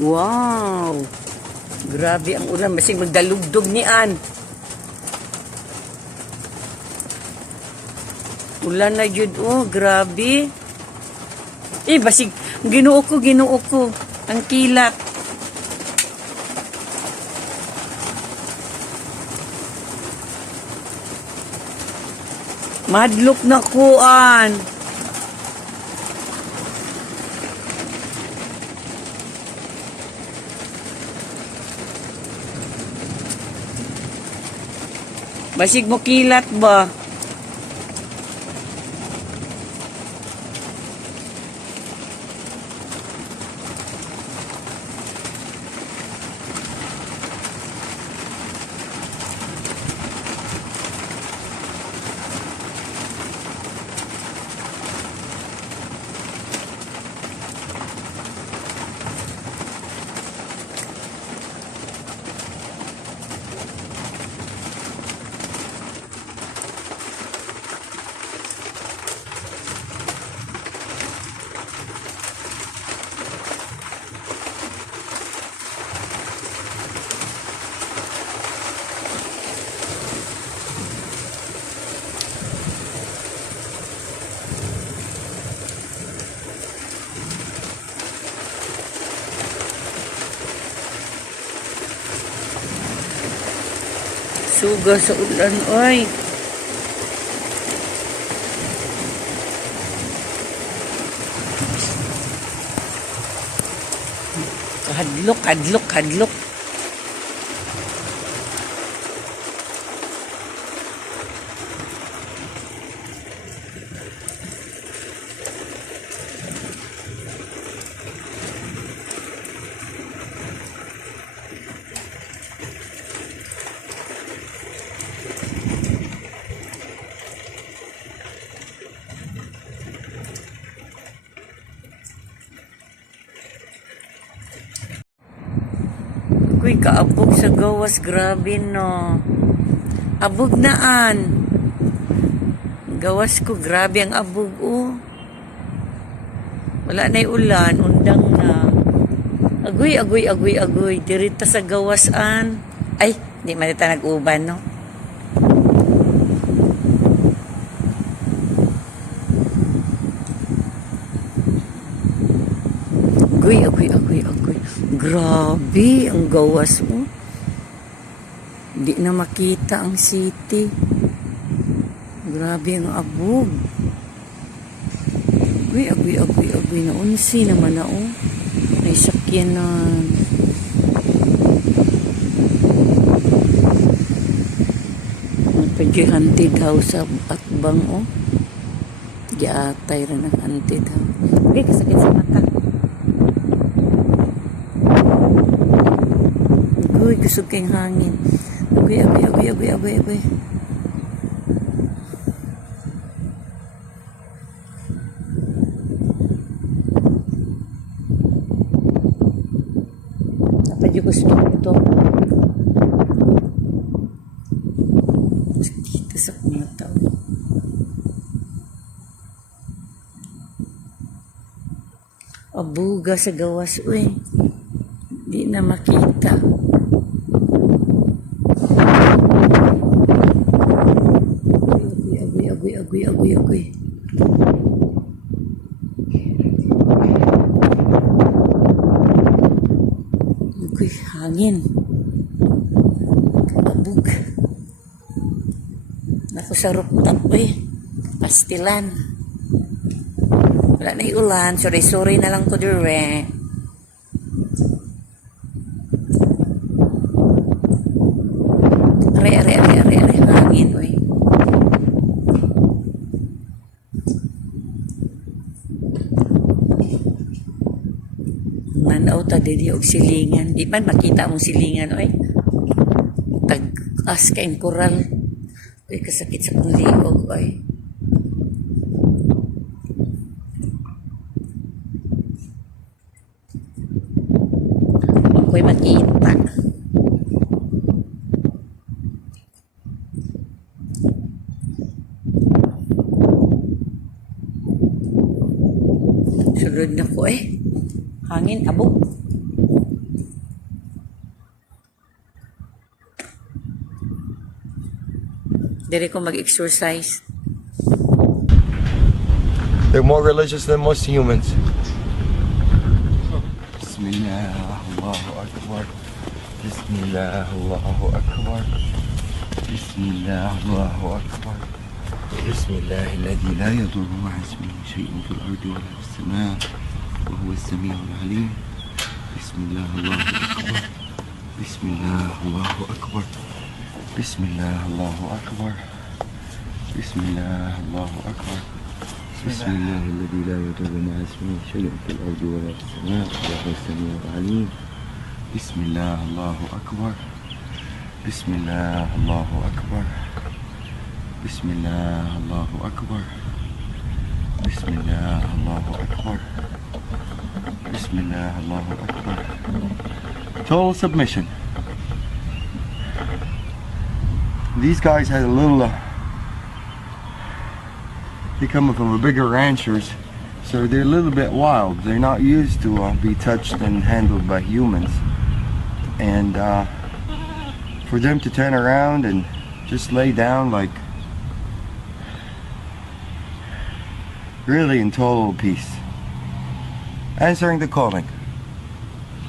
Wow! Grabe ang ulan. Basig magdalugdog ni Ann. Ulan na yun. Oh, grabe. Basig. Ginuo ko. Ang kilat. Madlok na ko, Ann. Basig mo kilat ba? Suga sa ulan, oy. Kadlok. Kuy, kaabog sa gawas. Grabe, no. Abog naan. Gawas ko, grabe ang abog, oh. Wala na'y ulan, undang na. Agoy. Dirita sa gawasan. Ay, di man ita nag-uban, no? Agoy. Grabe ang gawas mo. Hindi na makita ang city. Grabe ang abog. Agoy. Naunsi naman na, oh. May sakyanan. Nagpadyo haunted house at bang, oh. Giatay rin ang haunted house. Okay, kasakit sa mata. Agoy, kusog kayong hangin. Agoy. Dapat yung gusto ito. Dito sa mata. Abuga sa gawas, uy. Di na makita. Agoy. Agoy, hangin. Abog. Naku sa rooftop, pastilan. Wala na ulan. Sorry na lang ko dire. Are. Hangin, oy. Manaw ta dili og silingan. Di man makita mong silingan, oy. Tag-as kaing koral. Oy, kasakit sa kong liog, oy. Ako'y makita. Sulod na ko, hangin, abog. Diri ko mag-exercise. They're more religious than most humans. Bismillah, Allahu Akbar. Bismillah, Allahu Akbar. Bismillah, Allahu Akbar. Bismillah, الذي لا يضر مع اسمه شيء في الأرض ولا في السماء وهو السميع العليم. بسم الله الله أكبر. بسم الله الله أكبر. بسم الله الله أكبر. بسم الله الله أكبر. بسم الله الذي لا يضر مع اسمه شيء في الأرض ولا في السماء وهو السميع العليم. بسم الله الله أكبر. بسم الله الله أكبر. بسم الله الله أكبر. بسم الله الله أكبر. بسم الله الله أكبر. Total submission. These guys had a little they come from a bigger ranchers, so they're a little bit wild. They're not used to be touched and handled by humans, and for them to turn around and just lay down like really in total peace, answering the calling.